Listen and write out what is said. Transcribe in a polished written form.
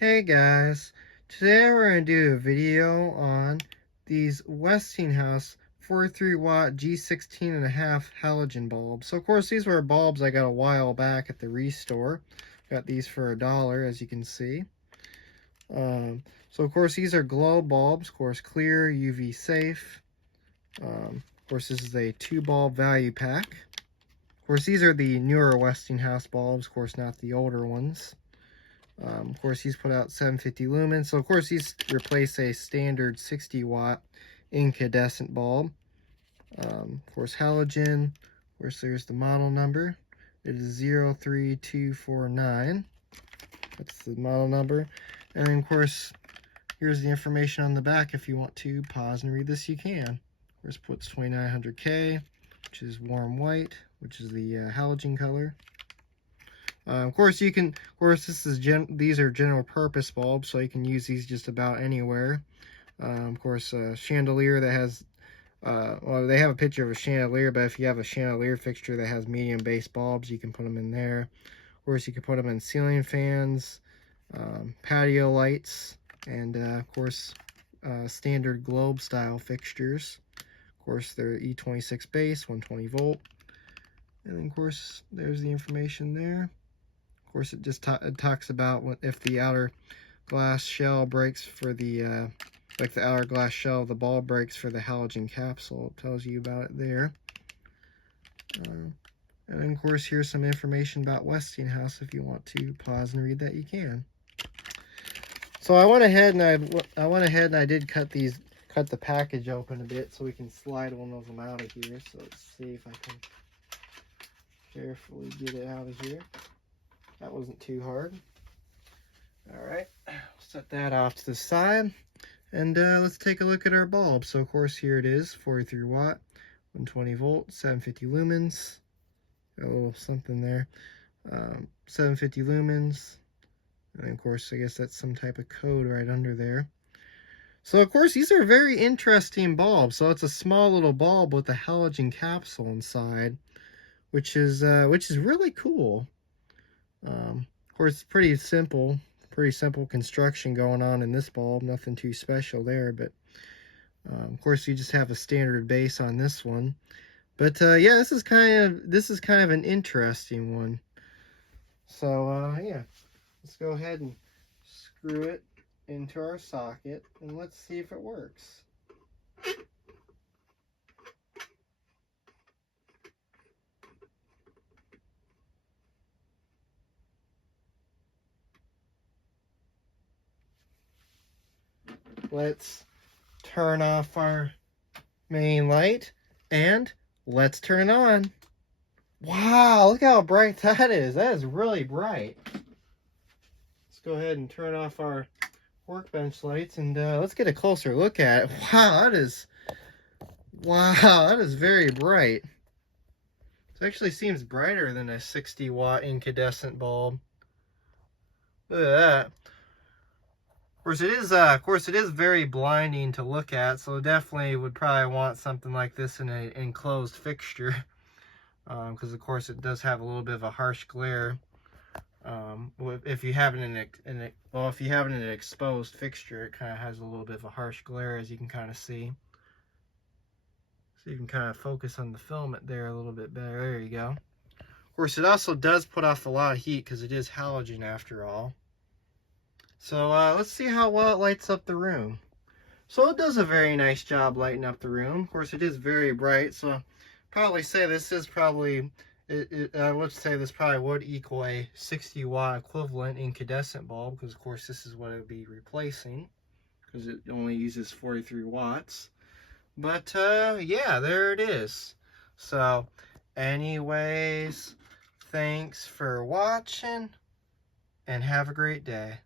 Hey guys, today we're going to do a video on these Westinghouse 43 watt G16.5 halogen bulbs. So of course these were bulbs I got a while back at the restore. Got these for $1, as you can see. So of course these are glow bulbs, of course clear, UV safe. Of course this is a 2-bulb value pack. Of course these are the newer Westinghouse bulbs, of course not the older ones. Of course, he's put out 750 lumens. So, of course, he's replaced a standard 60 watt incandescent bulb. Of course, halogen. Of course, there's the model number. It is 03249. That's the model number. And then, of course, here's the information on the back. If you want to pause and read this, you can. Of course, puts 2900K, which is warm white, which is the halogen color. Of course, these are general purpose bulbs, so you can use these just about anywhere. Of course, a chandelier that has, well, they have a picture of a chandelier, but if you have a chandelier fixture that has medium base bulbs, you can put them in there. Of course, you can put them in ceiling fans, patio lights, and of course, standard globe style fixtures. Of course, they're E26 base, 120 volt. And then, of course, there's the information there. Of course, it just it talks about if the outer glass shell breaks for the, like the outer glass shell of the bulb breaks for the halogen capsule. It tells you about it there. And then, of course, here's some information about Westinghouse. If you want to pause and read that, you can. So I went ahead and I did cut the package open a bit so we can slide one of them out of here. So let's see if I can carefully get it out of here. That wasn't too hard. All right, set that off to the side, and let's take a look at our bulb. So of course here it is, 43 watt, 120 volt, 750 lumens. Got a little something there. 750 lumens, and of course I guess that's some type of code right under there. So of course these are very interesting bulbs. So it's a small little bulb with a halogen capsule inside, which is really cool. Of course, it's pretty simple construction going on in this bulb. Nothing too special there, but of course you just have a standard base on this one. But yeah, this is kind of an interesting one. So yeah, let's go ahead and screw it into our socket and let's see if it works. Let's turn off our main light and let's turn it on. Wow, look how bright that is. That is really bright. Let's go ahead and turn off our workbench lights and let's get a closer look at it. Wow, that is very bright. It actually seems brighter than a 60 watt incandescent bulb. Look at that. Of course, it is very blinding to look at, so definitely would probably want something like this in an enclosed fixture, because of course it does have a little bit of a harsh glare. If you have it in an exposed fixture, it kind of has a little bit of a harsh glare, as you can kind of see. So you can kind of focus on the filament there a little bit better. There you go. Of course, it also does put off a lot of heat because it is halogen after all. So let's see how well it lights up the room. So it does a very nice job lighting up the room. Of course, it is very bright, so probably say this is probably, I would say this probably would equal a 60 watt equivalent incandescent bulb, because of course this is what it would be replacing, because it only uses 43 watts. But yeah, there it is. So anyways, thanks for watching, and have a great day.